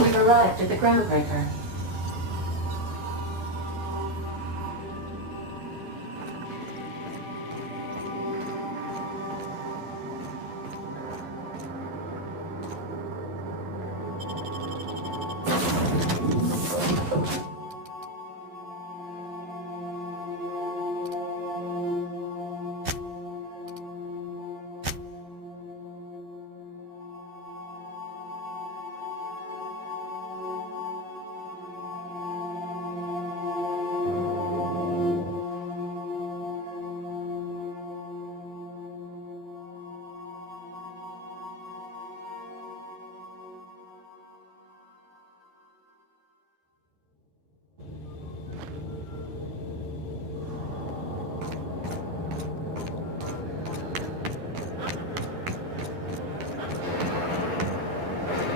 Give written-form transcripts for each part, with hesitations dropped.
We've arrived at the groundbreaker.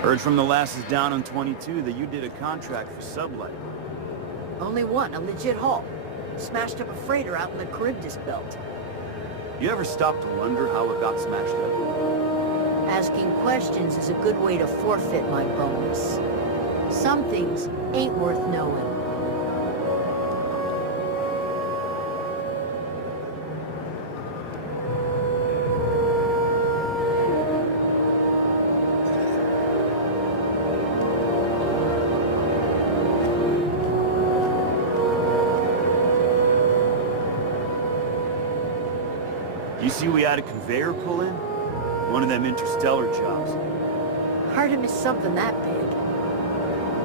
Heard from the lasses down on 22 that you did a contract for sublight. Only one, a legit haul. Smashed up a freighter out in the Charybdis belt. You ever stop to wonder how it got smashed up? Asking questions is a good way to forfeit my bonus. Some things ain't worth knowing. You see we had a conveyor pull in? One of them interstellar jobs. Hard to miss something that big.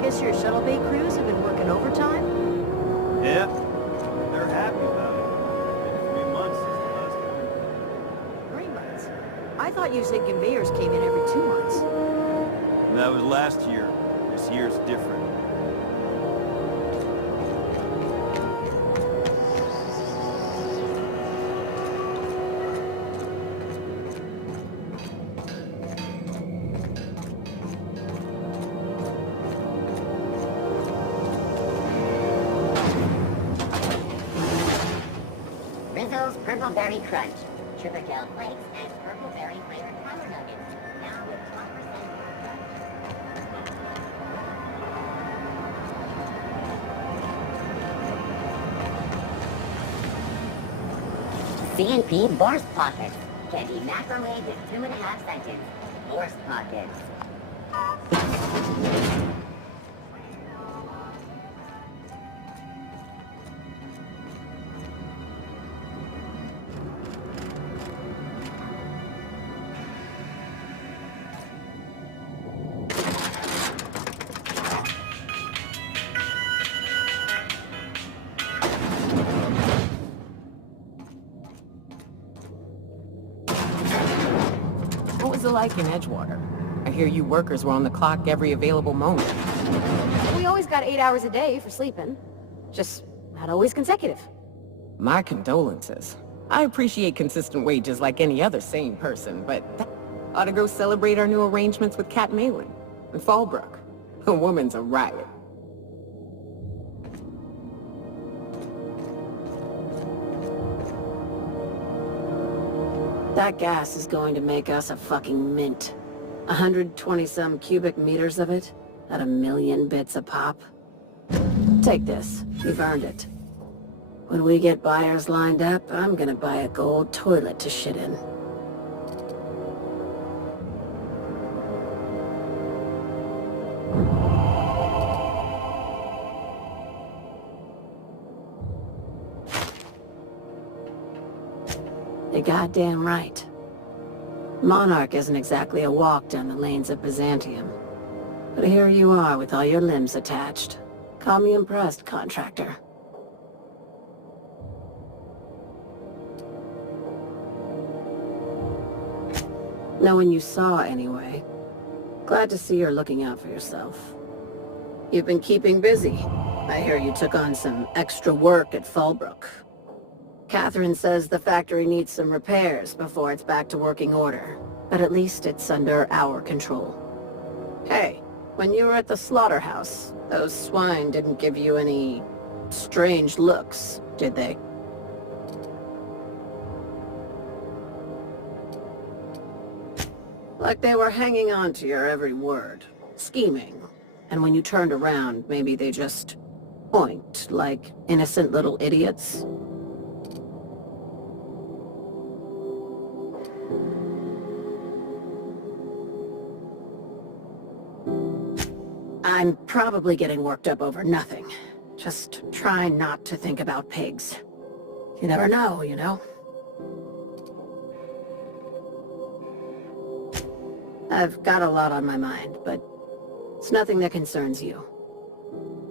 Guess your shuttle bay crews have been working overtime? Yeah, they're happy about it. Been 3 months since the last one. 3 months? I thought you said conveyors came in every 2 months. That was last year. This year's different. Purple berry crunch, sugar gel flakes, and purple berry flavored power nuggets. Now with 12% C&P Borscht Pockets. Can be microwaved in 2.5 seconds. Borscht Pockets. What was it like in Edgewater? I hear you workers were on the clock every available moment. We always got 8 hours a day for sleeping. Just not always consecutive. My condolences. I appreciate consistent wages like any other sane person, but ought to go celebrate our new arrangements with Cat Malin and Fallbrook. A woman's a riot. That gas is going to make us a fucking mint. 120-some cubic meters of it, at 1,000,000 bits a pop. Take this. You've earned it. When we get buyers lined up, I'm gonna buy a gold toilet to shit in. You're goddamn right. Monarch isn't exactly a walk down the lanes of Byzantium. But here you are with all your limbs attached. Call me impressed, contractor. No one you saw, anyway. Glad to see you're looking out for yourself. You've been keeping busy. I hear you took on some extra work at Fallbrook. Catherine says the factory needs some repairs before it's back to working order. But at least it's under our control. Hey, when you were at the slaughterhouse, those swine didn't give you any strange looks, did they? Like they were hanging on to your every word, scheming, and when you turned around, maybe they just point like innocent little idiots? I'm probably getting worked up over nothing. Just try not to think about pigs. You never know, you know? I've got a lot on my mind, but it's nothing that concerns you.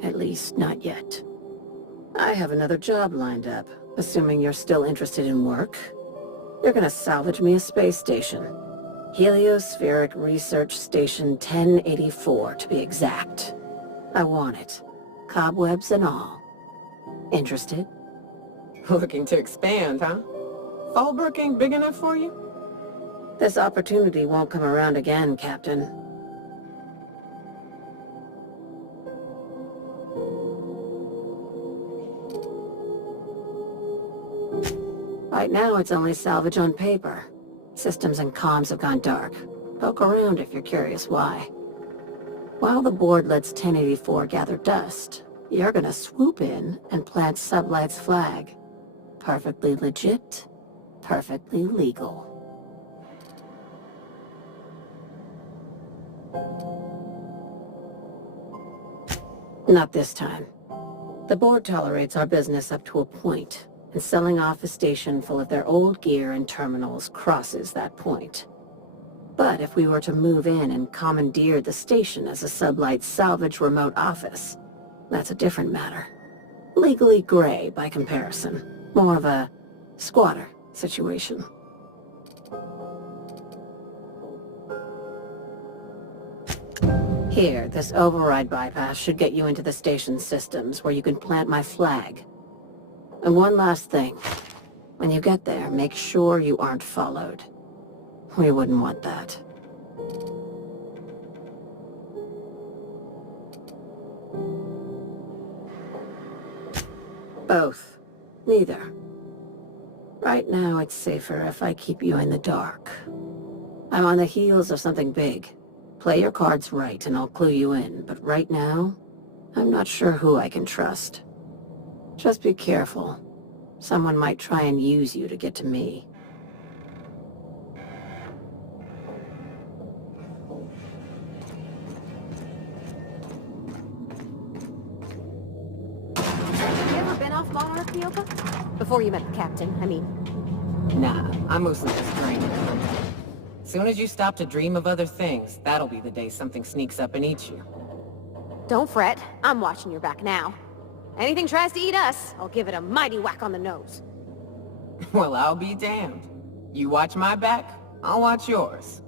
At least, not yet. I have another job lined up, assuming you're still interested in work. You're gonna salvage me a space station. Heliospheric Research Station 1084, to be exact. I want it. Cobwebs and all. Interested? Looking to expand, huh? Fallbrook ain't big enough for you? This opportunity won't come around again, Captain. Right now, it's only salvage on paper. Systems and comms have gone dark. Poke around if you're curious why. While the board lets 1084 gather dust, you're gonna swoop in and plant Sublight's flag. Perfectly legit, perfectly legal. Not this time. The board tolerates our business up to a point, and selling off a station full of their old gear and terminals crosses that point. But if we were to move in and commandeer the station as a Sublight salvage remote office, that's a different matter. Legally gray by comparison. More of a squatter situation. Here, this override bypass should get you into the station's systems where you can plant my flag. And one last thing. When you get there, make sure you aren't followed. We wouldn't want that. Both. Neither. Right now, it's safer if I keep you in the dark. I'm on the heels of something big. Play your cards right and I'll clue you in, but right now, I'm not sure who I can trust. Just be careful. Someone might try and use you to get to me. You ever been off Monarch, Kyoka? Before you met the captain, I mean. Nah, I mostly just dream. Soon as you stop to dream of other things, that'll be the day something sneaks up and eats you. Don't fret. I'm watching your back now. Anything tries to eat us, I'll give it a mighty whack on the nose. Well, I'll be damned. You watch my back, I'll watch yours.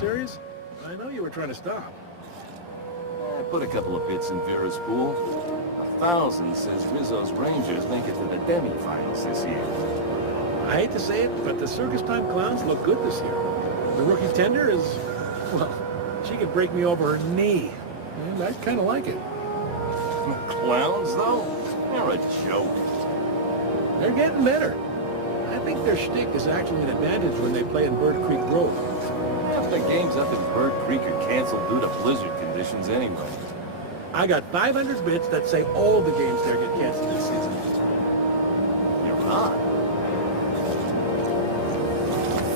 Serious? I know you were trying to stop. I put a couple of bits in Vera's pool. 1,000 says Rizzo's Rangers make it to the demi-finals this year. I hate to say it, but the circus time clowns look good this year. The rookie tender is, well, she could break me over her knee. And I kind of like it. Clowns, though? They're a joke. They're getting better. I think their shtick is actually an advantage when they play in Bird Creek Grove. Half the games up in Bird Creek are canceled due to blizzard conditions anyway. I got 500 bits that say all the games there get canceled this season. You're on.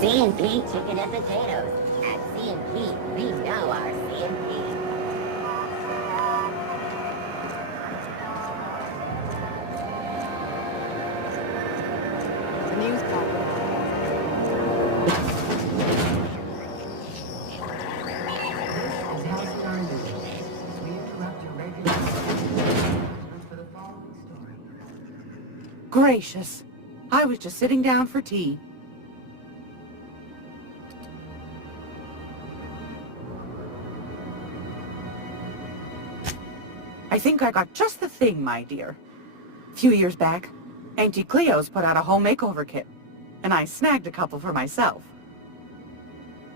C&P chicken and potatoes. At C&P, we know our C&P. The news packet. As Halcyon News, we interrupt your regular for the following story. Gracious. I was just sitting down for tea. I I think I got just the thing, my dear. A few years back, Auntie Cleo's put out a home makeover kit, and I snagged a couple for myself.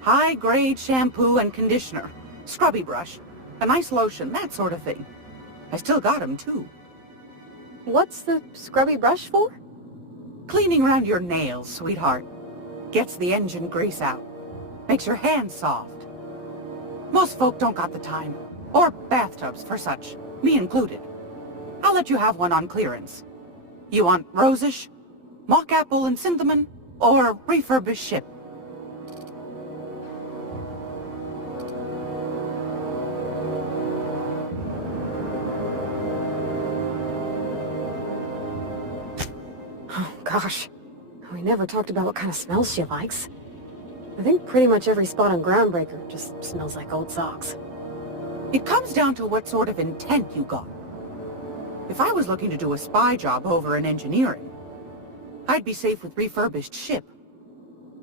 High-grade shampoo and conditioner, scrubby brush, a nice lotion, that sort of thing. I still got 'em, too. What's the scrubby brush for? Cleaning around your nails, sweetheart. Gets the engine grease out. Makes your hands soft. Most folk don't got the time, or bathtubs for such, me included. I'll let you have one on clearance. You want rosish, mock apple and cinnamon, or refurbished ship? Oh, gosh. We never talked about what kind of smells she likes. I think pretty much every spot on Groundbreaker just smells like old socks. It comes down to what sort of intent you got. If I was looking to do a spy job over in engineering, I'd be safe with refurbished ship.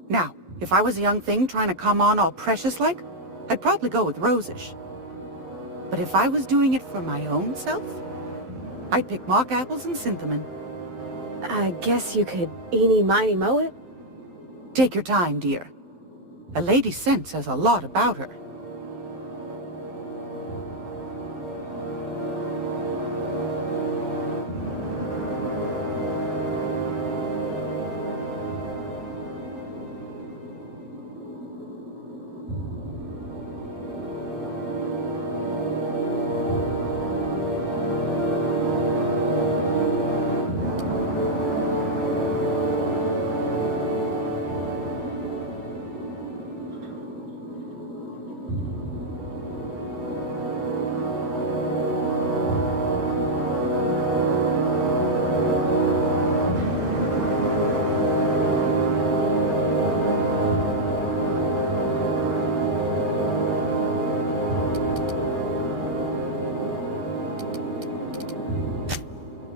Now, if I was a young thing trying to come on all precious-like, I'd probably go with rosish. But if I was doing it for my own self, I'd pick mock apples and cinnamon. I guess you could eeny-miny-moe it? Take your time, dear. A lady's scent says a lot about her.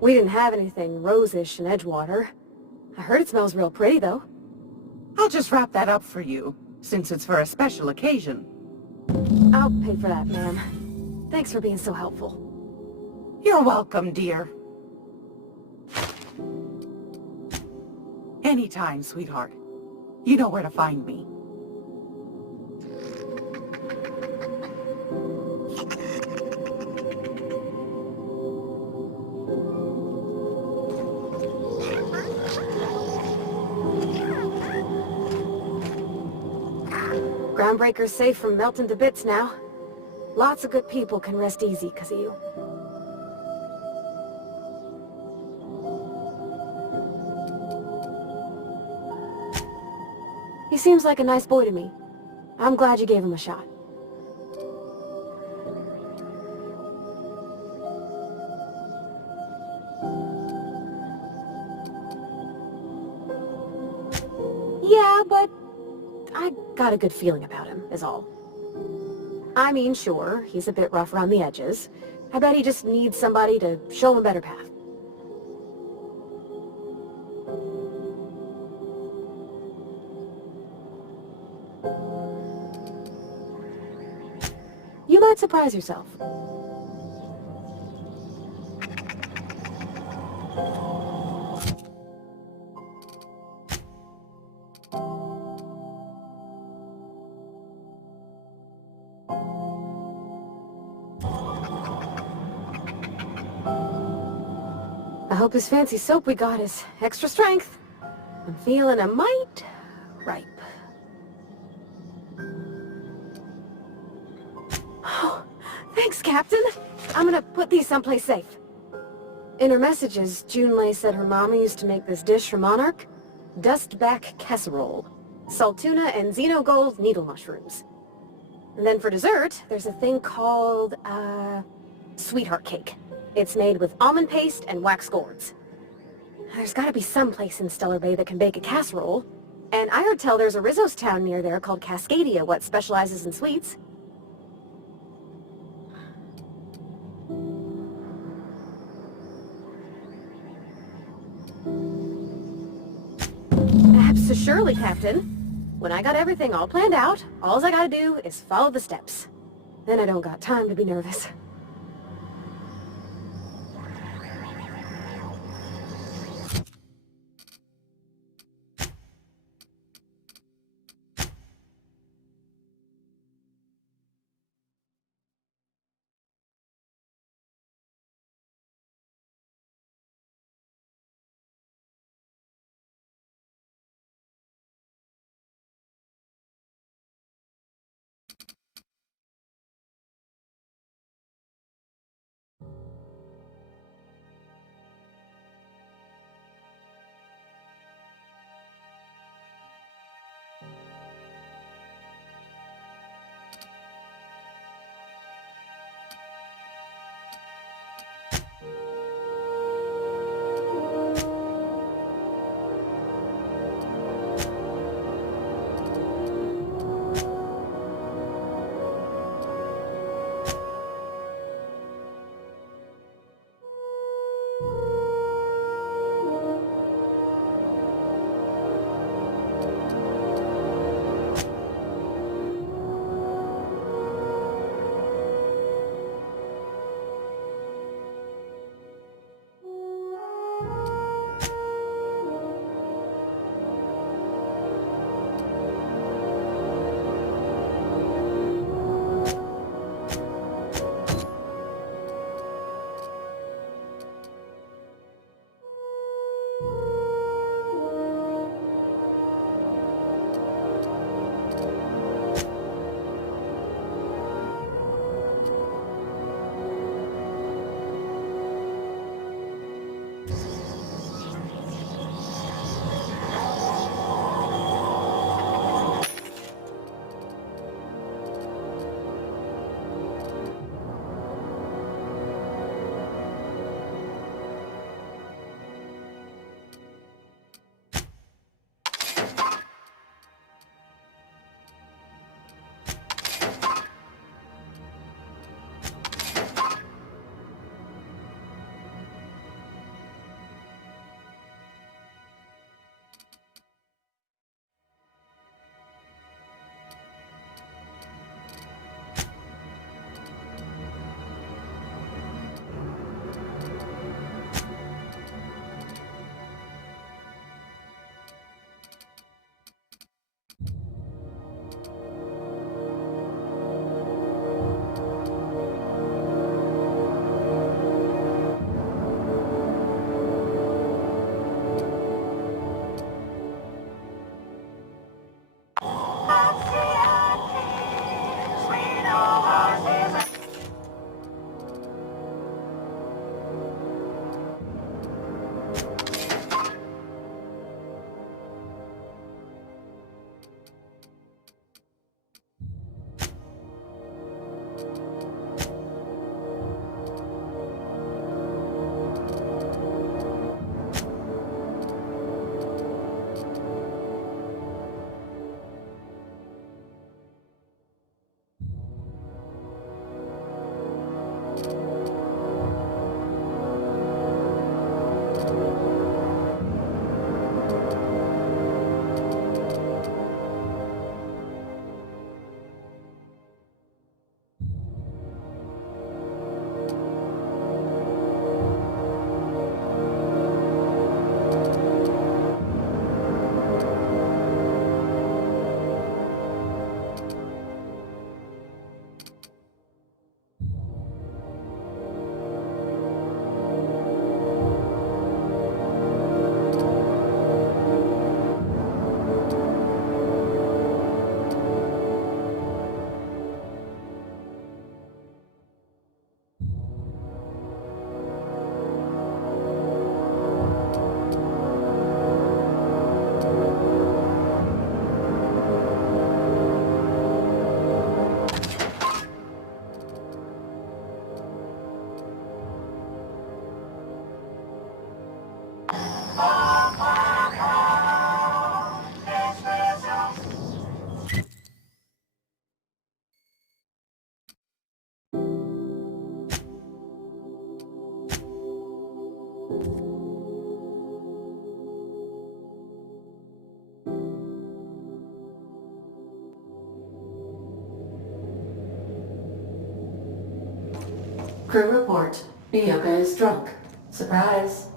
We didn't have anything rosish in Edgewater. I heard it smells real pretty, though. I'll just wrap that up for you, since it's for a special occasion. I'll pay for that, ma'am. Thanks for being so helpful. You're welcome, dear. Anytime, sweetheart. You know where to find me. Groundbreaker's safe from melting to bits now. Lots of good people can rest easy because of you. He seems like a nice boy to me. I'm glad you gave him a shot. Yeah, but I got a good feeling about him, is all. I mean, sure, he's a bit rough around the edges. I bet he just needs somebody to show him a better path. You might surprise yourself. I hope this fancy soap we got is extra strength. I'm feeling a mite ripe. Oh, thanks, Captain. I'm gonna put these someplace safe. In her messages, Junlei said her mama used to make this dish for Monarch. Dustback casserole. Salt tuna and xenogold needle mushrooms. And then for dessert, there's a thing called, sweetheart cake. It's made with almond paste and wax gourds. There's gotta be some place in Stellar Bay that can bake a casserole. And I heard tell there's a Rizzo's town near there called Cascadia what specializes in sweets. Absolutely, Captain. When I got everything all planned out, all I gotta do is follow the steps. Then I don't got time to be nervous. Crew report. Yoga is drunk. Surprise.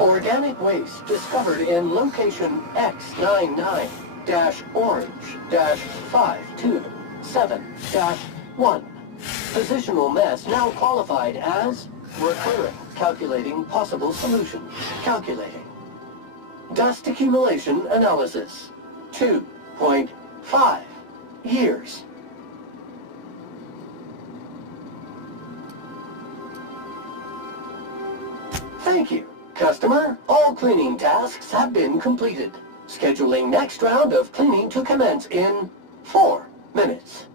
Organic waste discovered in location X99-orange-527-1. Positional mass now qualified as recurring. Calculating possible solutions. Calculating. Dust accumulation analysis. 2.5 years. Thank you. Customer, all cleaning tasks have been completed. Scheduling next round of cleaning to commence in 4 minutes.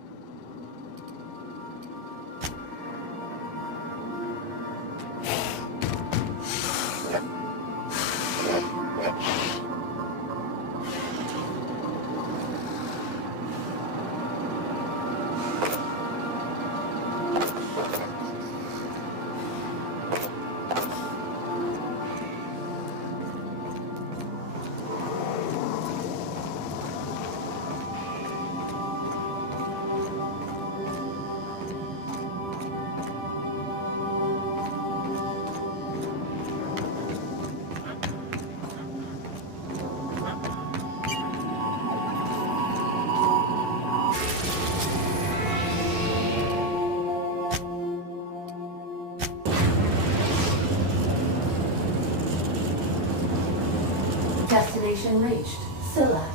Destination reached. Scylla.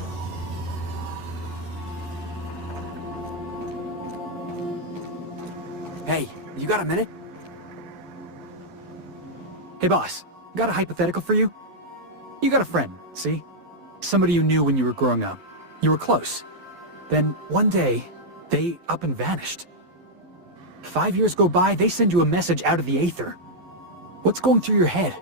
Hey, you got a minute? Hey boss, got a hypothetical for you? You got a friend, see? Somebody you knew when you were growing up. You were close. Then one day, they up and vanished. 5 years go by, they send you a message out of the aether. What's going through your head?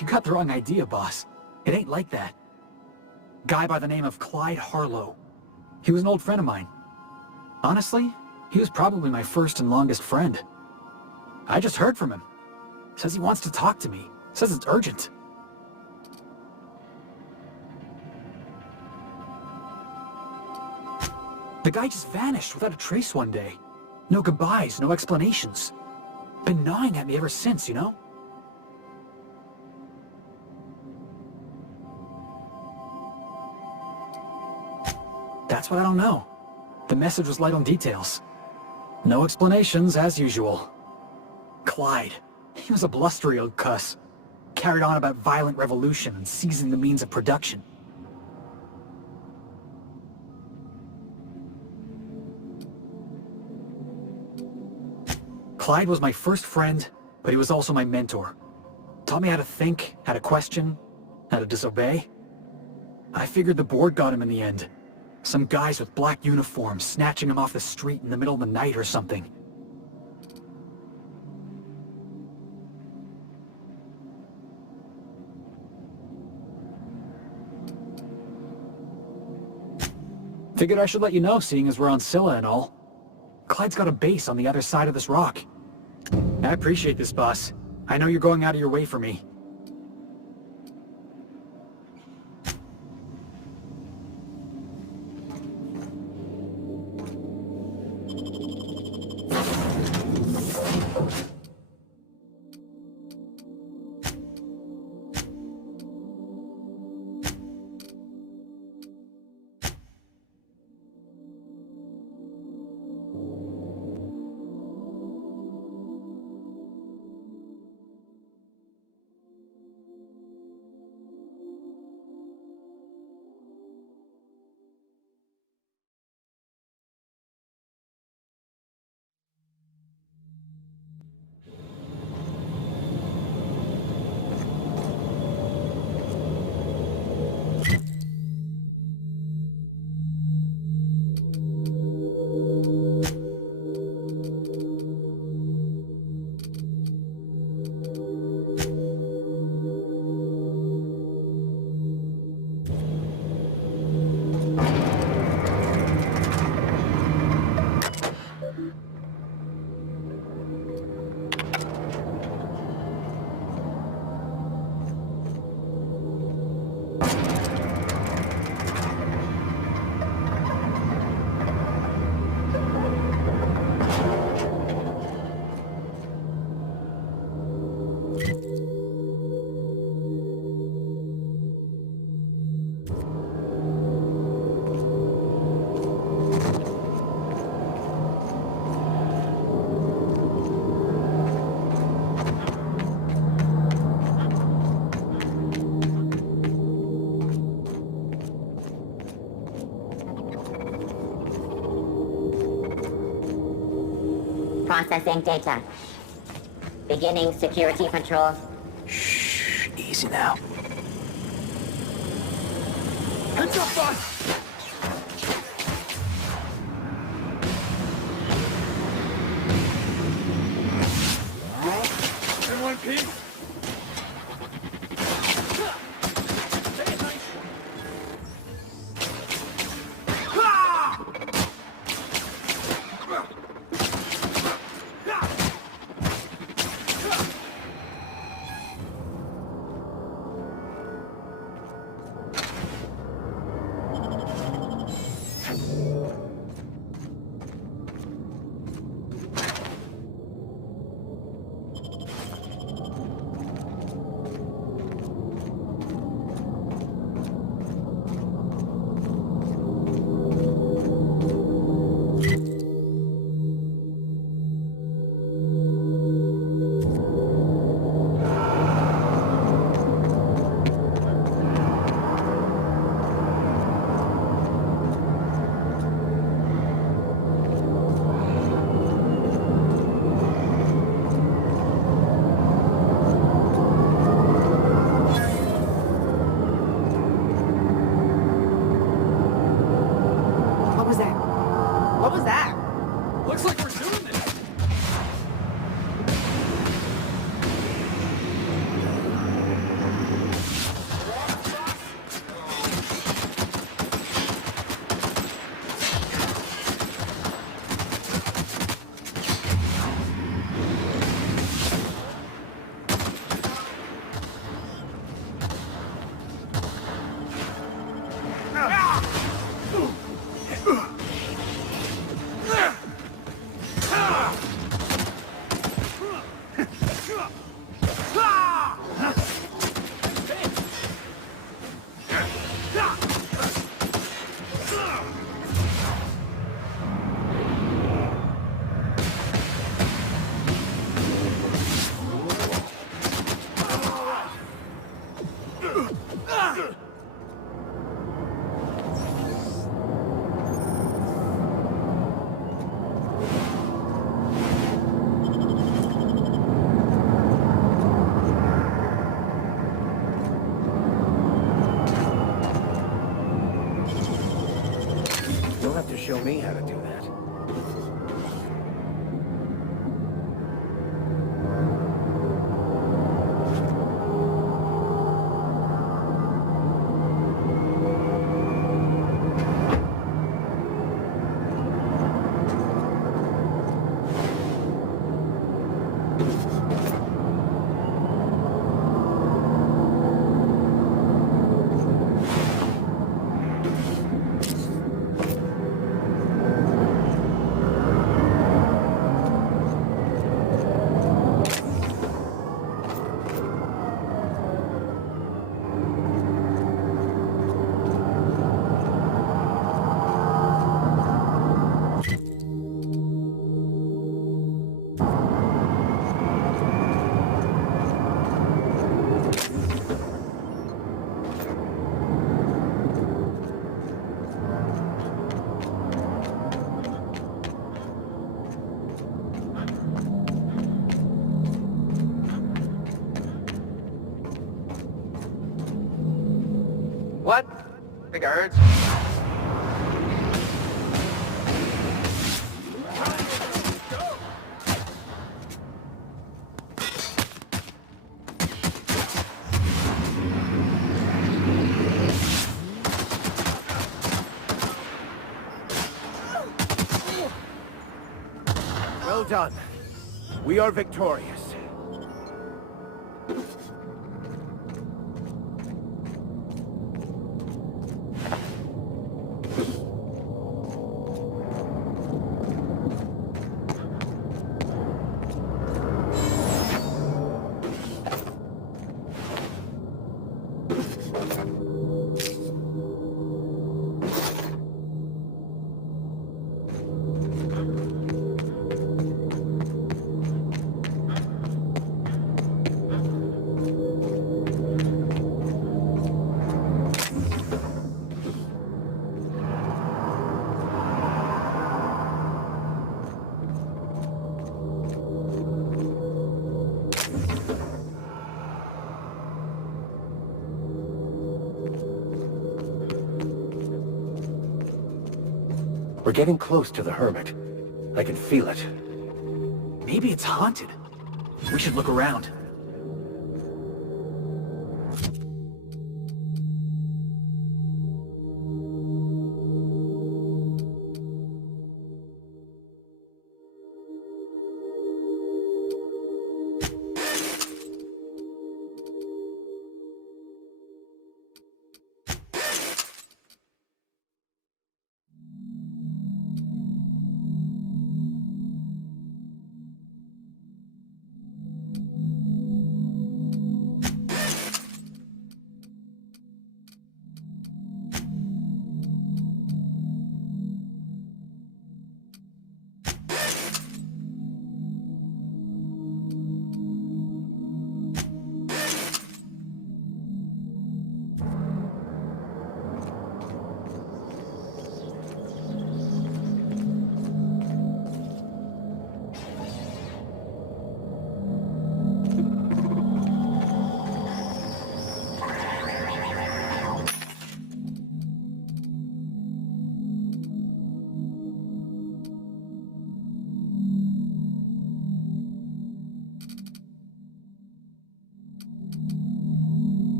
You got the wrong idea, boss. It ain't like that. Guy by the name of Clyde Harlow. He was an old friend of mine. Honestly, he was probably my first and longest friend. I just heard from him. Says he wants to talk to me. Says it's urgent. The guy just vanished without a trace one day. No goodbyes, no explanations. Been gnawing at me ever since, you know? That's what I don't know. The message was light on details. No explanations, as usual. Clyde. He was a blustery old cuss. Carried on about violent revolution and seizing the means of production. Clyde was my first friend, but he was also my mentor. Taught me how to think, how to question, how to disobey. I figured the board got him in the end. Some guys with black uniforms snatching him off the street in the middle of the night or something. Figured I should let you know, seeing as we're on Scylla and all. Clyde's got a base on the other side of this rock. I appreciate this, boss. I know you're going out of your way for me. Processing data. Beginning security controls. Shh, easy now. Heads up, boss! In one piece. What was that? Looks like we're doing this. You'll have to show me how to do that. What? Think I heard Well done. We are victorious. We're getting close to the Hermit. I can feel it. Maybe it's haunted. We should look around.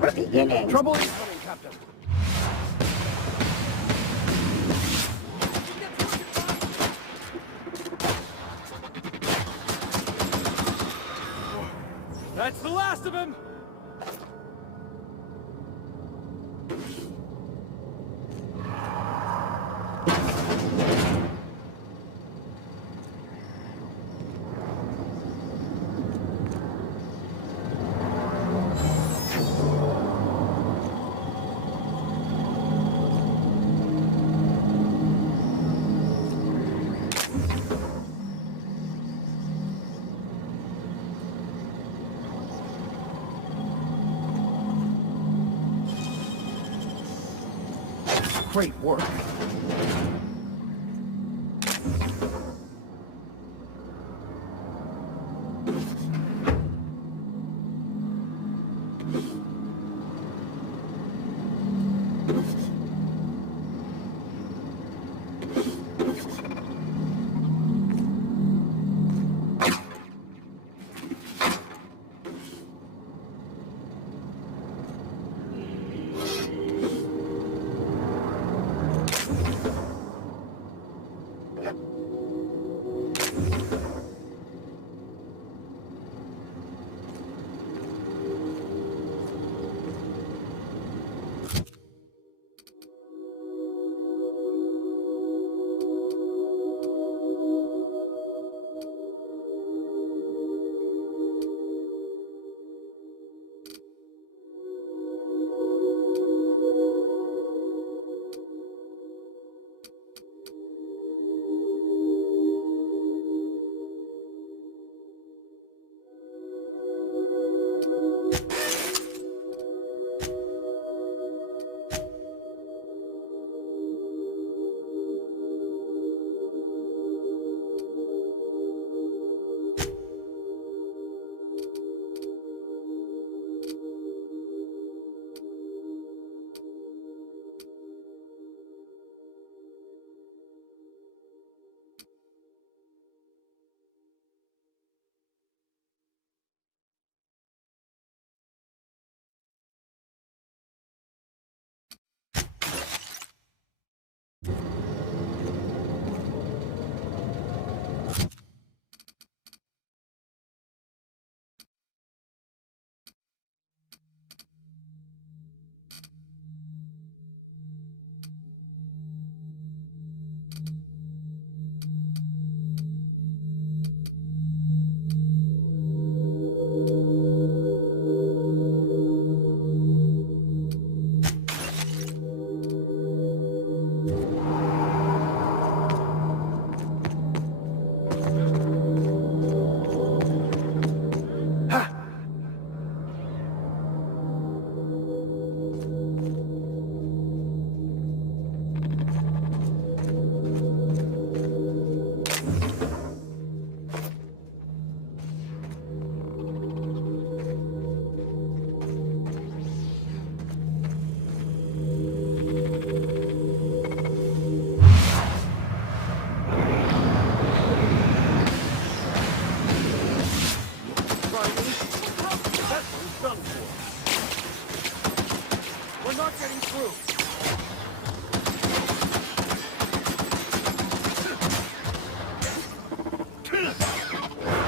We're beginning. Trouble is coming, Captain. That's the last of him! Great work.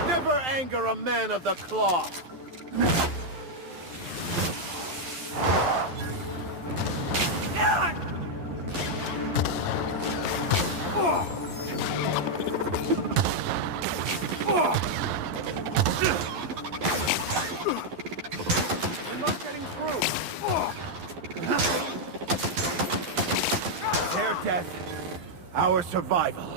Never anger a man of the cloth. Their death, our survival.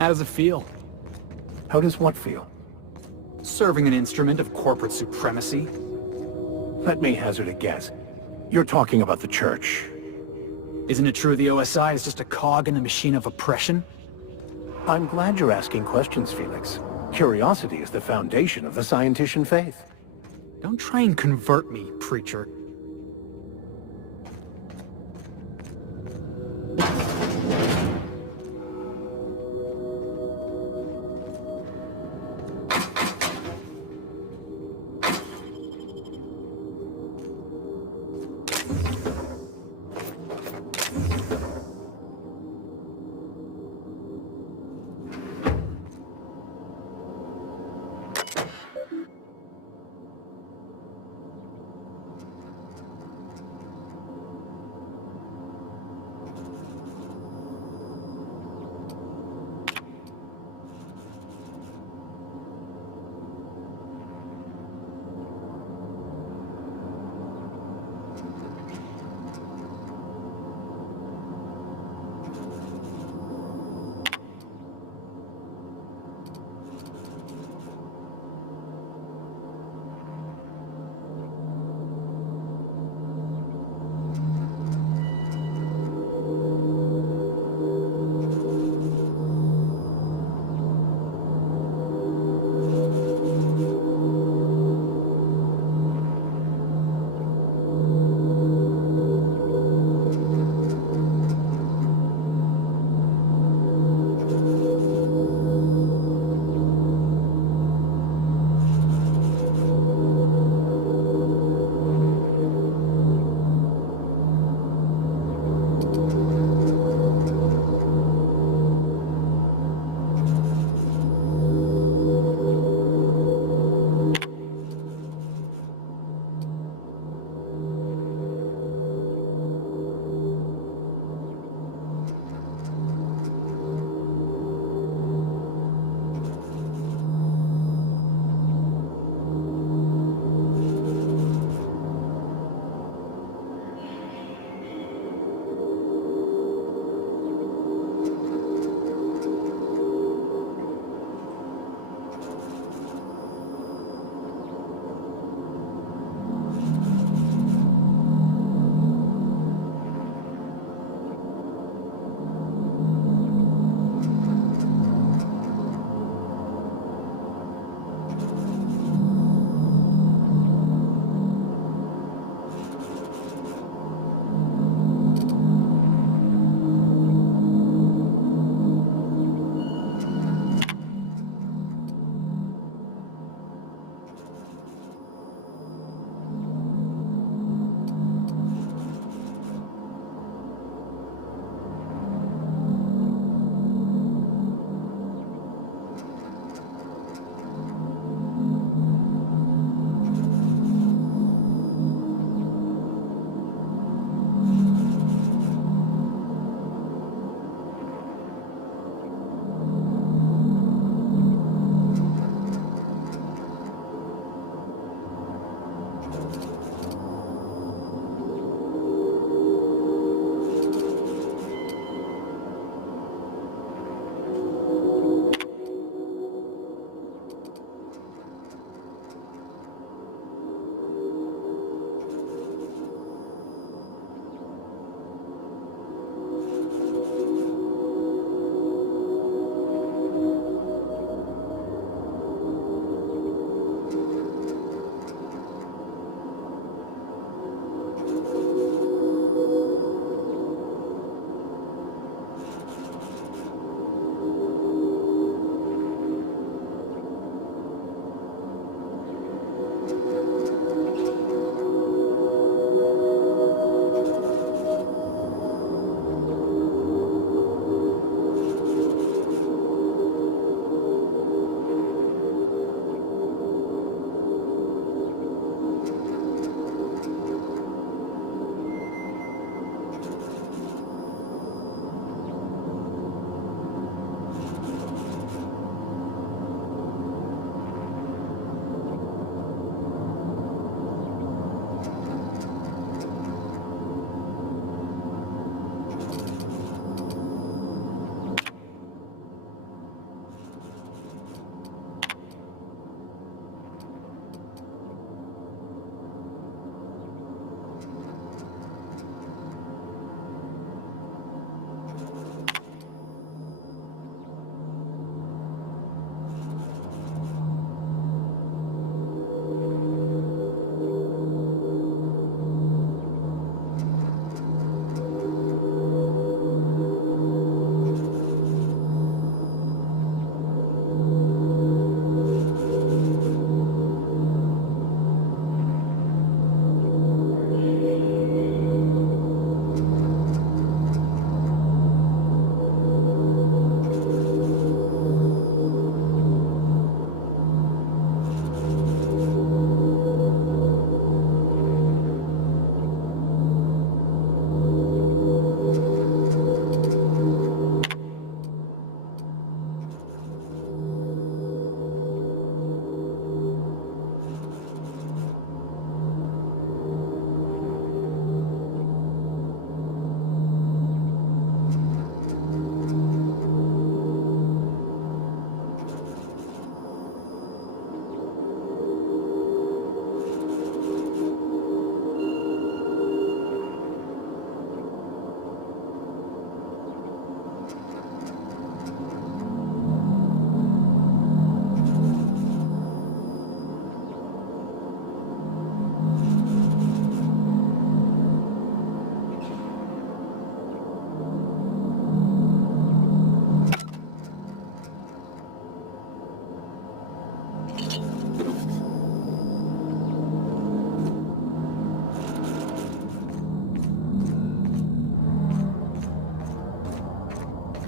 How does it feel? How does what feel? Serving an instrument of corporate supremacy? Let me hazard a guess. You're talking about the church. Isn't it true the OSI is just a cog in the machine of oppression? I'm glad you're asking questions, Felix. Curiosity is the foundation of the scientician faith. Don't try and convert me, preacher.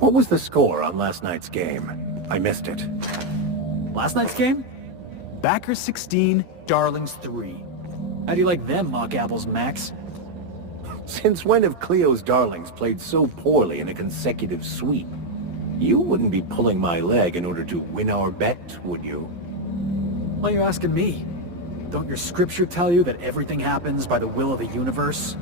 What was the score on last night's game? I missed it. Last night's game? Backers 16, Darlings 3. How do you like them mock apples, Max? Since when have Cleo's Darlings played so poorly in a consecutive sweep? You wouldn't be pulling my leg in order to win our bet, would you? Why are you asking me? Don't your scripture tell you that everything happens by the will of the universe?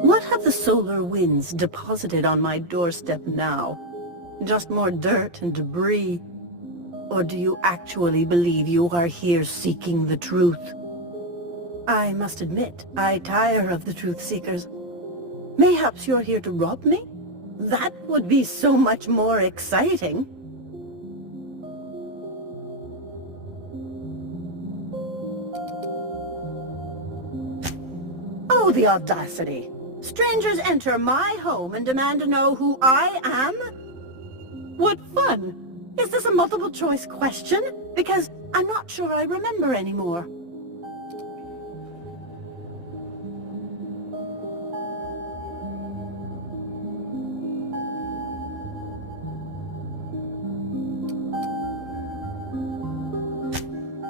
What have the solar winds deposited on my doorstep now? Just more dirt and debris? Or do you actually believe you are here seeking the truth? I must admit, I tire of the truth seekers. Mayhaps you're here to rob me? That would be so much more exciting. Oh, the audacity! Strangers enter my home and demand to know who I am? What fun! Is this a multiple choice question? Because I'm not sure I remember anymore.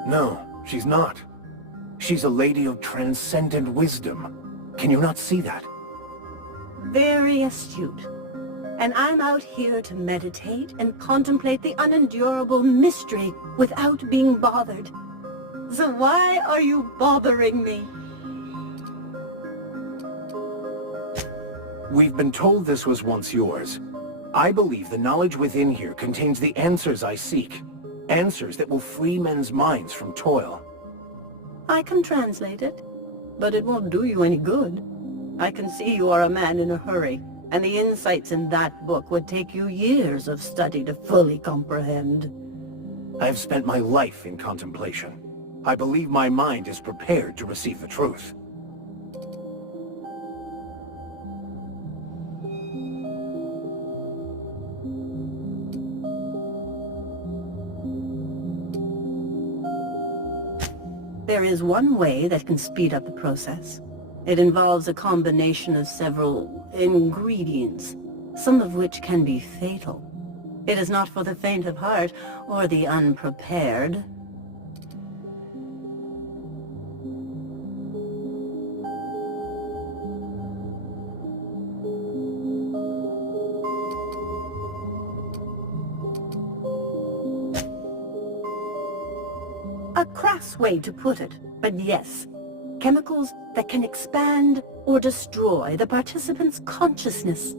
No, she's not. She's a lady of transcendent wisdom. Can you not see that? Very astute. And I'm out here to meditate and contemplate the unendurable mystery without being bothered. So why are you bothering me? We've been told this was once yours. I believe the knowledge within here contains the answers I seek. Answers that will free men's minds from toil. I can translate it, but it won't do you any good. I can see you are a man in a hurry, and the insights in that book would take you years of study to fully comprehend. I have spent my life in contemplation. I believe my mind is prepared to receive the truth. There is one way that can speed up the process. It involves a combination of several ingredients, some of which can be fatal. It is not for the faint of heart or the unprepared. A crass way to put it, but yes. Chemicals that can expand or destroy the participant's consciousness.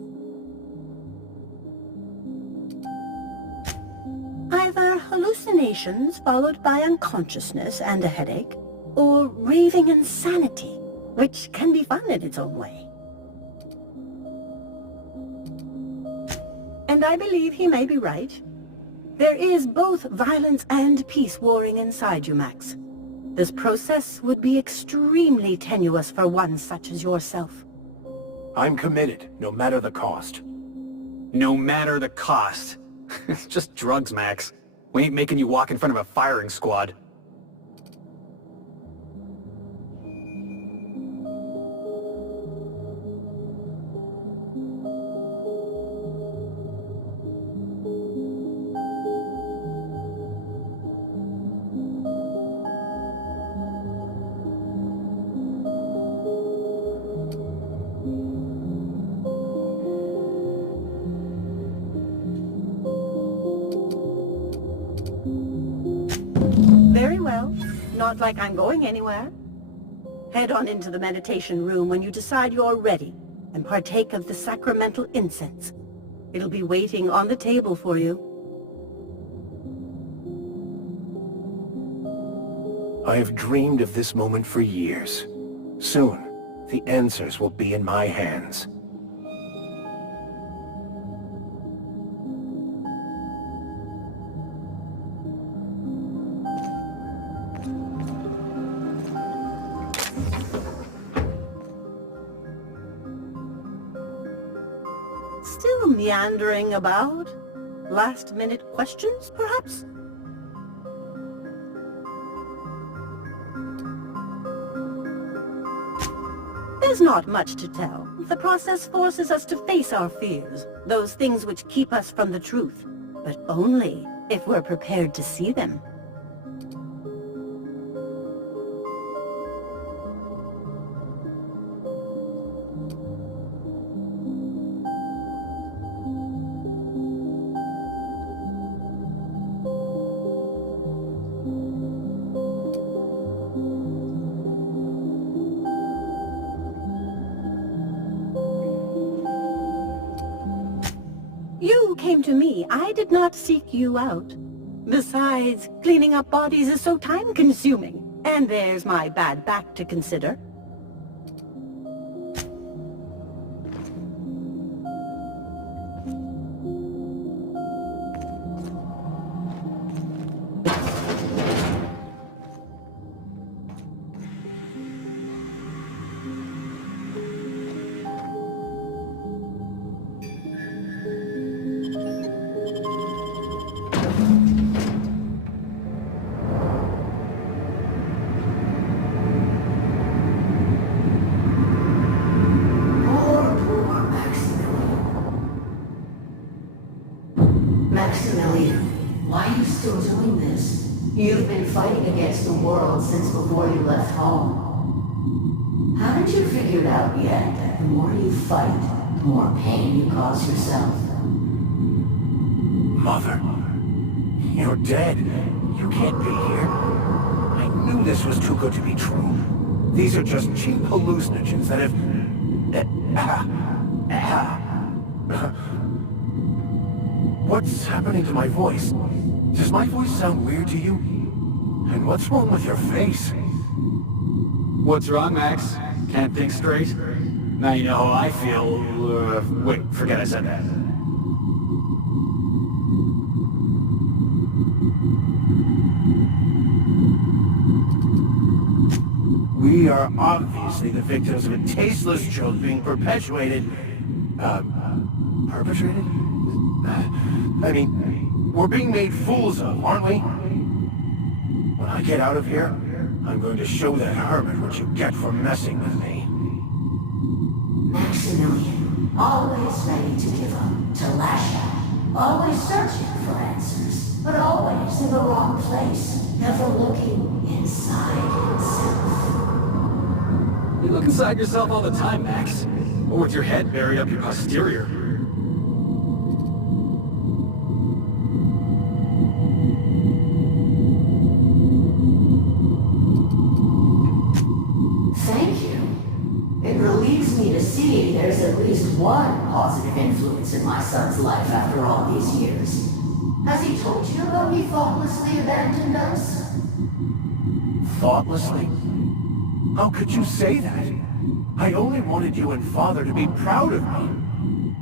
Either hallucinations followed by unconsciousness and a headache, or raving insanity, which can be fun in its own way. And I believe he may be right. There is both violence and peace warring inside you, Max. This process would be extremely tenuous for one such as yourself. I'm committed, no matter the cost. No matter the cost. It's just drugs, Max. We ain't making you walk in front of a firing squad. Very well. Not like I'm going anywhere. Head on into the meditation room when you decide you're ready, and partake of the sacramental incense. It'll be waiting on the table for you. I have dreamed of this moment for years. Soon, the answers will be in my hands. Still meandering about? Last-minute questions, perhaps? There's not much to tell. The process forces us to face our fears, those things which keep us from the truth, but only if we're prepared to see them. You came to me. I did not seek you out. Besides, cleaning up bodies is so time-consuming. And there's my bad back to consider. You've been fighting against the world since before you left home. Haven't you figured out yet that the more you fight, the more pain you cause yourself? Mother, you're dead. You can't be here. I knew this was too good to be true. These are just cheap hallucinogens that have... What's happening to my voice? Does my voice sound weird to you? And what's wrong with your face? What's wrong, Max? Can't think straight? Now you know how I feel. Wait, forget I said that. We are obviously the victims of a tasteless joke being perpetuated... perpetrated? I mean, we're being made fools of, aren't we? When I get out of here, I'm going to show that hermit what you get for messing with me. Maximilian, always ready to give up, to lash out, always searching for answers, but always in the wrong place, never looking inside himself. You look inside yourself all the time, Max. Or with your head buried up your posterior. Thank you. It relieves me to see there's at least one positive influence in my son's life after all these years. Has he told you how he thoughtlessly abandoned us? Thoughtlessly? How could you say that? I only wanted you and Father to be proud of me.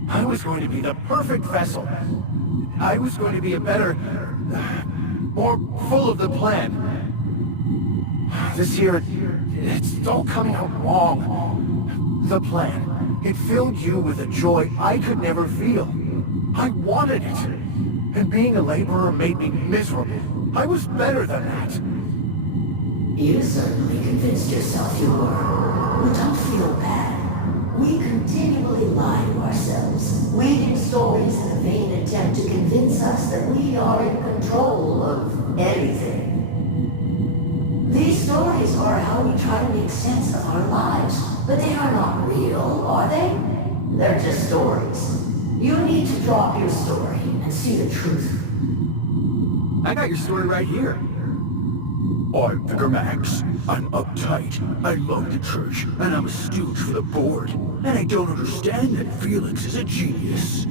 I was going to be the perfect vessel. I was going to be a better... more full of the plan. This year, it's all coming out wrong. The plan. It filled you with a joy I could never feel. I wanted it. And being a laborer made me miserable. I was better than that. You certainly convinced yourself you were. But don't feel bad. We continually lie to ourselves, weaving stories in a vain attempt to convince us that we are in control of anything. These stories are how we try to make sense of our lives, but they are not real, are they? They're just stories. You need to drop your story and see the truth. I got your story right here. I'm Vicar Max. I'm uptight. I love the church, and I'm a stooge for the board. And I don't understand that Felix is a genius.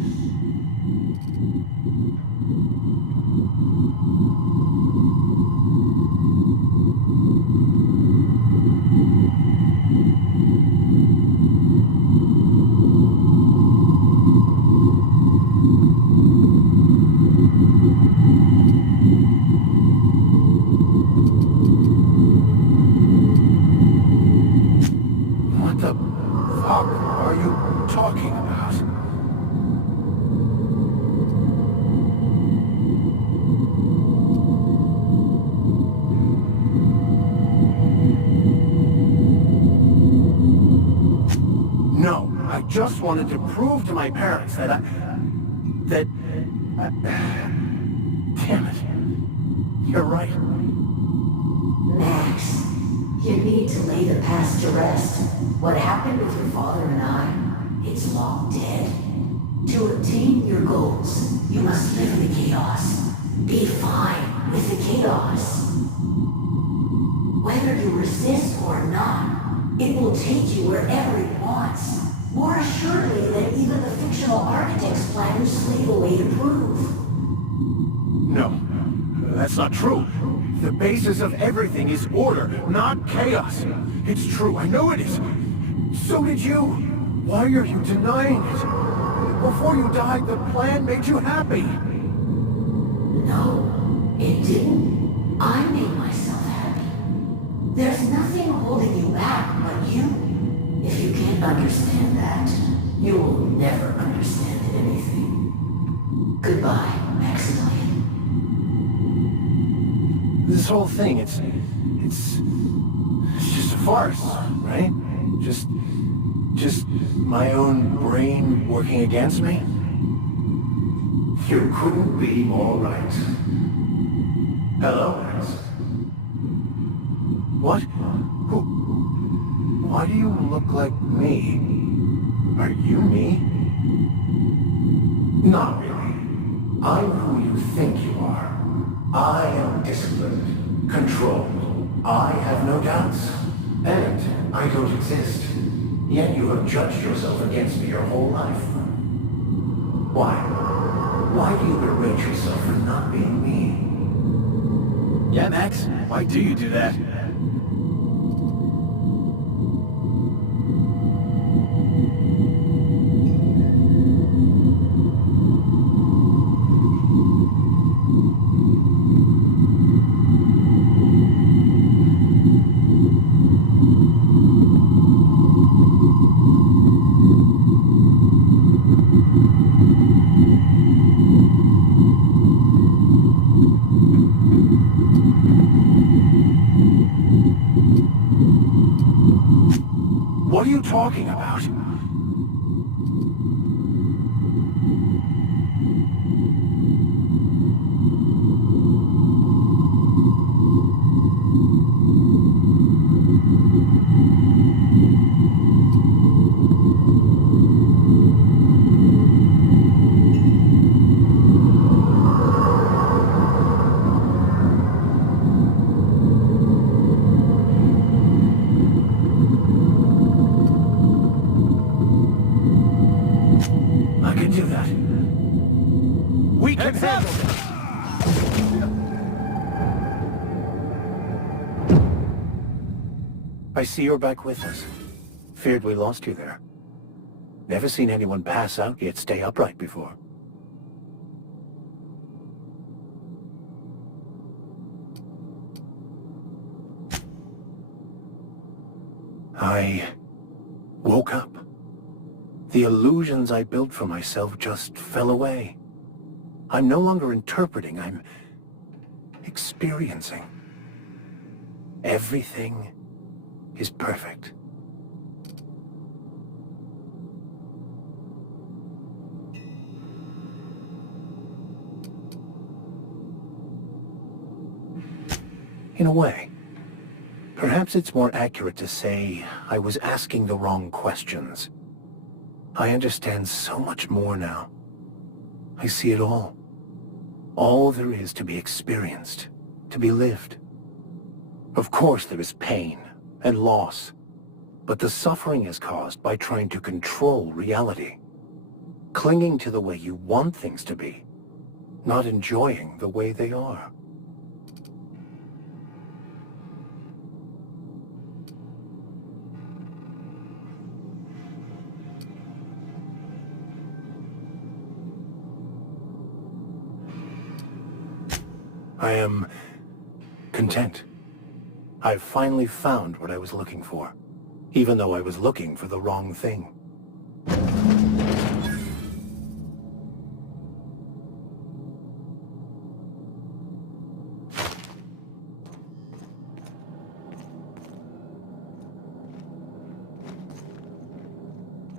just wanted to prove to my parents that damn it. You're right. Max, you need to lay the past to rest. What happened with your father and I, it's long dead. To attain your goals, you must live in the chaos. Be fine with the chaos. Whether you resist or not, it will take you wherever it wants. More assuredly than even the fictional architect's planners slave away to prove. No, that's not true. The basis of everything is order, not chaos. It's true, I know it is. So did you. Why are you denying it? Before you died, the plan made you happy. No, it didn't. I made myself happy. There's nothing holding you back but you. If you can't understand that, you will never understand anything. Goodbye, Maximilian. This whole thing, it's just a farce, right? Just my own brain working against me? You couldn't be more right. Hello, Max. What? Who? Why do you look like me? Are you me? Not really. I'm who you think you are. I am disciplined, controlled. I have no doubts. And I don't exist. Yet you have judged yourself against me your whole life. Why? Why do you berate yourself for not being me? Yeah, Max? Why do you do that? What are you talking about? I see you're back with us. Feared we lost you there. Never seen anyone pass out yet stay upright before. I woke up. The illusions I built for myself just fell away. I'm no longer interpreting, I'm experiencing. Everything is perfect. In a way. Perhaps it's more accurate to say I was asking the wrong questions. I understand so much more now. I see it all. All there is to be experienced, to be lived. Of course there is pain and loss, but the suffering is caused by trying to control reality, clinging to the way you want things to be, not enjoying the way they are. I am content. I've finally found what I was looking for, even though I was looking for the wrong thing.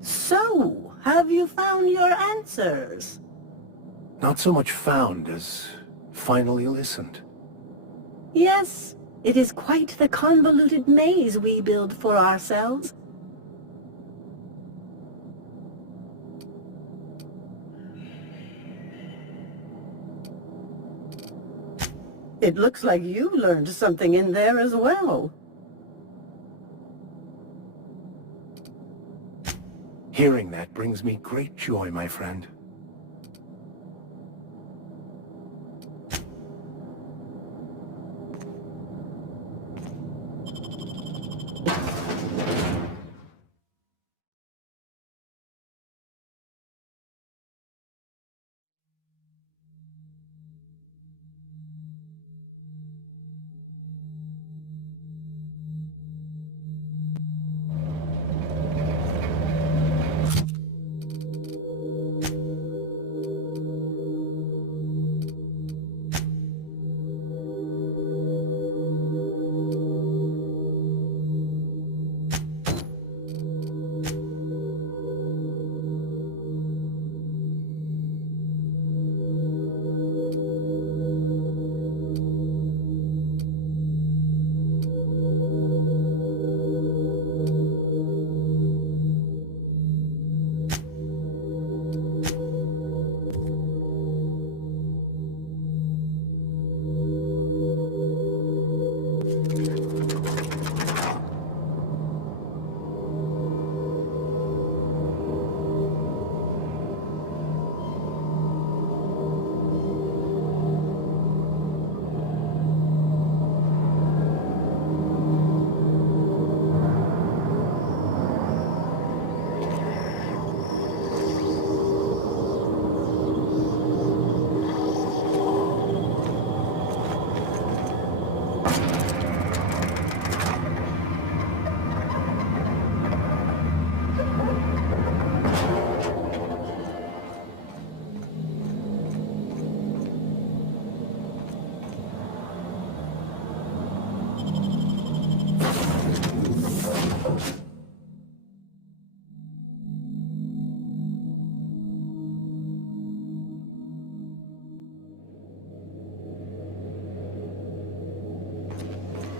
So, Have you found your answers? Not so much found as finally listened. Yes, it is quite the convoluted maze we build for ourselves. It looks like you learned something in there as well. Hearing that brings me great joy, my friend.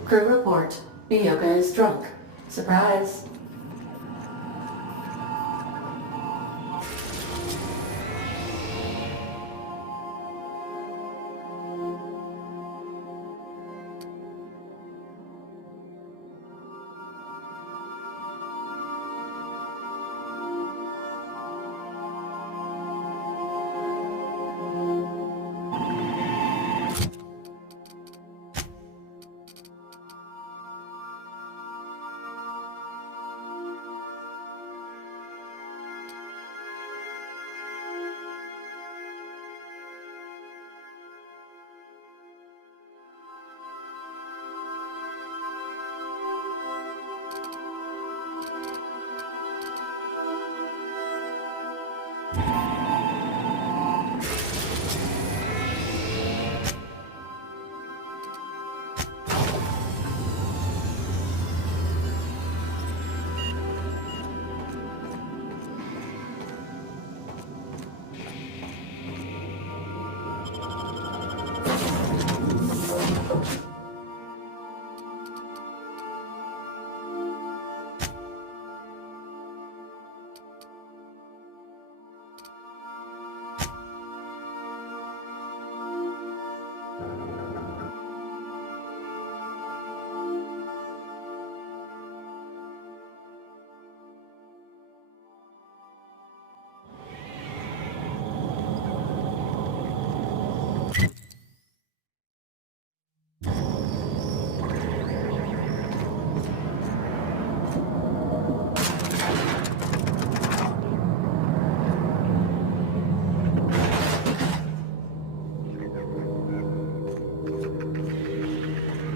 Crew report. Yoga is drunk. Surprise.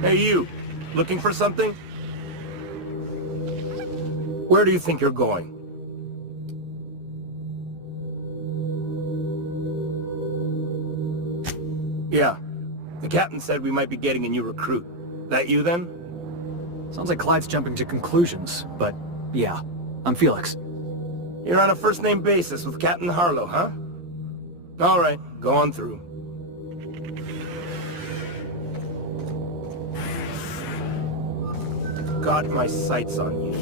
Hey, you. Looking for something? Where do you think you're going? Yeah. The captain said we might be getting a new recruit. That you, then? Sounds like Clyde's jumping to conclusions, but yeah, I'm Felix. You're on a first-name basis with Captain Harlow, huh? All right, go on through. Got my sights on you.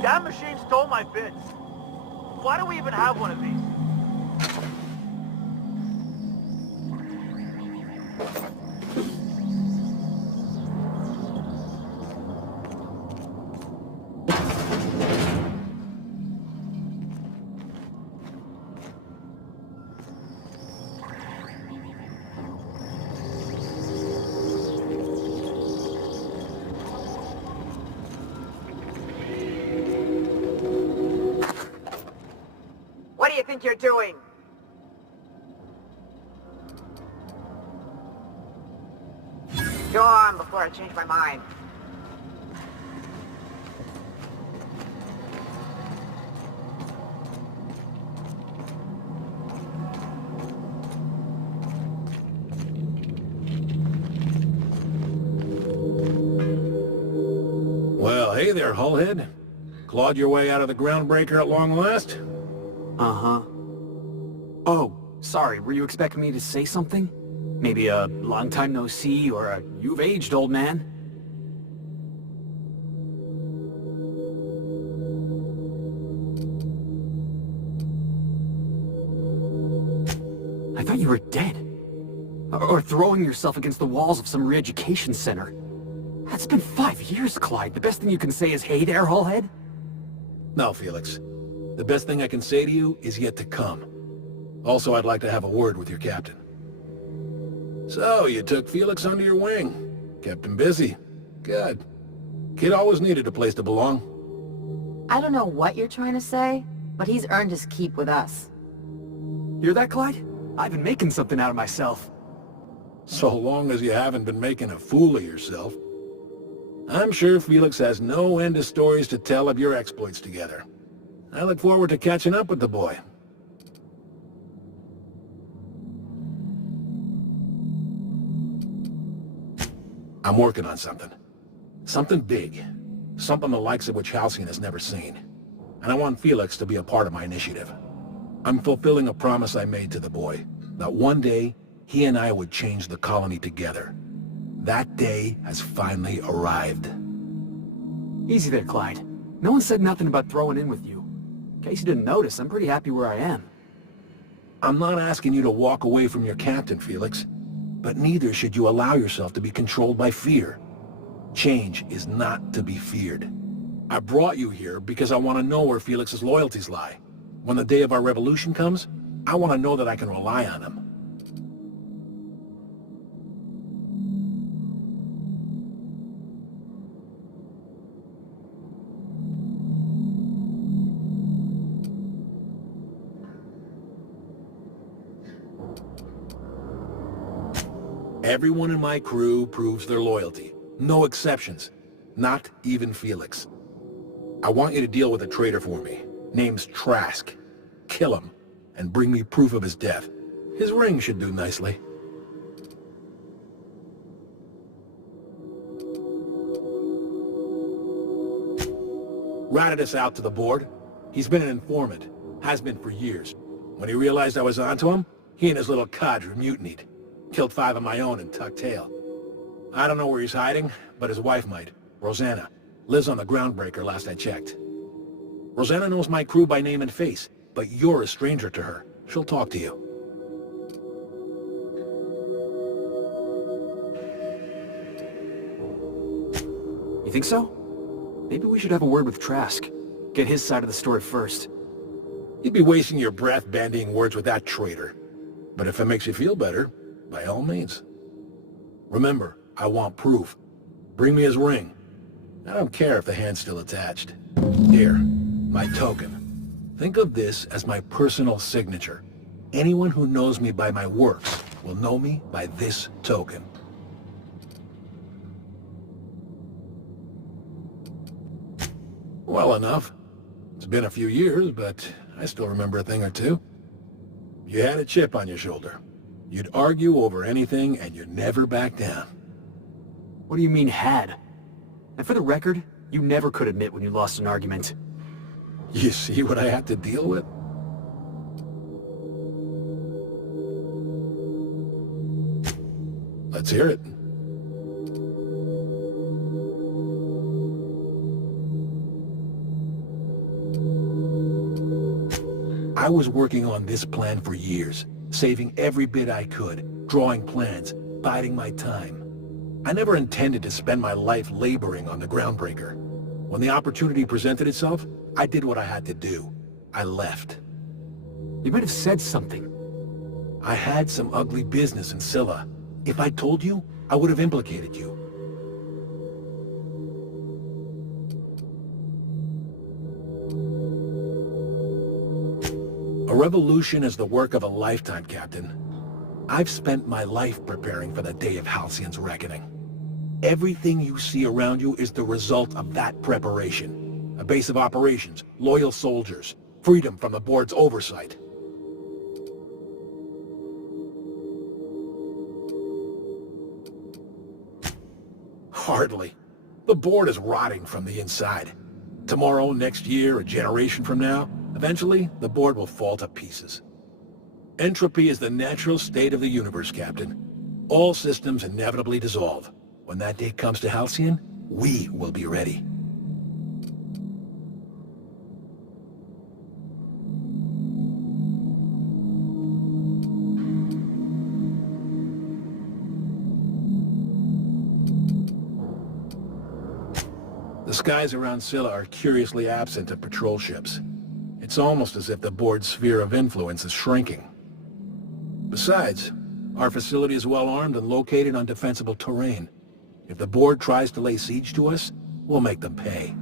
That machine stole my bits. Why do we even have one of these? What do you think you're doing? Go on before I change my mind. Well, hey there, Hullhead. Clawed your way out of the groundbreaker at long last? Uh-huh. Oh, sorry, were you expecting me to say something? Maybe a long time no see, or a you've aged, old man? I thought you were dead. Or throwing yourself against the walls of some re-education center. That's been 5 years, Clyde. The best thing you can say is, hey there, Hullhead? No, Felix. The best thing I can say to you is yet to come. Also, I'd like to have a word with your captain. So, you took Felix under your wing. Kept him busy. Good. Kid always needed a place to belong. I don't know what you're trying to say, but he's earned his keep with us. Hear that, Clyde? I've been making something out of myself. So long as you haven't been making a fool of yourself. I'm sure Felix has no end of stories to tell of your exploits together. I look forward to catching up with the boy. I'm working on something. Something big. Something the likes of which Halcyon has never seen. And I want Felix to be a part of my initiative. I'm fulfilling a promise I made to the boy, that one day, he and I would change the colony together. That day has finally arrived. Easy there, Clyde. No one said nothing about throwing in with you. In case you didn't notice, I'm pretty happy where I am. I'm not asking you to walk away from your captain, Felix. But neither should you allow yourself to be controlled by fear. Change is not to be feared. I brought you here because I want to know where Felix's loyalties lie. When the day of our revolution comes, I want to know that I can rely on him. Everyone in my crew proves their loyalty. No exceptions. Not even Felix. I want you to deal with a traitor for me. Name's Trask. Kill him, and bring me proof of his death. His ring should do nicely. Ratted us out to the board. He's been an informant. Has been for years. When he realized I was onto him, He and his little cadre mutinied. Killed 5 of my own and tucked tail. I don't know where he's hiding, but his wife might. Rosanna. Lives on the groundbreaker last I checked. Rosanna knows my crew by name and face, but you're a stranger to her. She'll talk to you. You think so? Maybe we should have a word with Trask. Get his side of the story first. You'd be wasting your breath bandying words with that traitor. But if it makes you feel better, by all means. Remember, I want proof. Bring me his ring. I don't care if the hand's still attached. Here, my token. Think of this as my personal signature. Anyone who knows me by my works will know me by this token. Well enough. It's been a few years, but I still remember a thing or two. You had a chip on your shoulder. You'd argue over anything, and you'd never back down. What do you mean, had? And for the record, you never could admit when you lost an argument. You see what I had to deal with? Let's hear it. I was working on this plan for years, saving every bit I could, drawing plans, biding my time. I never intended to spend my life laboring on the groundbreaker. When the opportunity presented itself, I did what I had to do. I left. You might have said something. I had some ugly business in Scylla. If I told you, I would have implicated you. A revolution is the work of a lifetime, Captain. I've spent my life preparing for the day of Halcyon's reckoning. Everything you see around you is the result of that preparation. A base of operations, loyal soldiers, freedom from the board's oversight. Hardly. The board is rotting from the inside. Tomorrow, next year, a generation from now, eventually, the board will fall to pieces. Entropy is the natural state of the universe, Captain. All systems inevitably dissolve. When that day comes to Halcyon, we will be ready. The skies around Scylla are curiously absent of patrol ships. It's almost as if the board's sphere of influence is shrinking. Besides, our facility is well armed and located on defensible terrain. If the board tries to lay siege to us, we'll make them pay.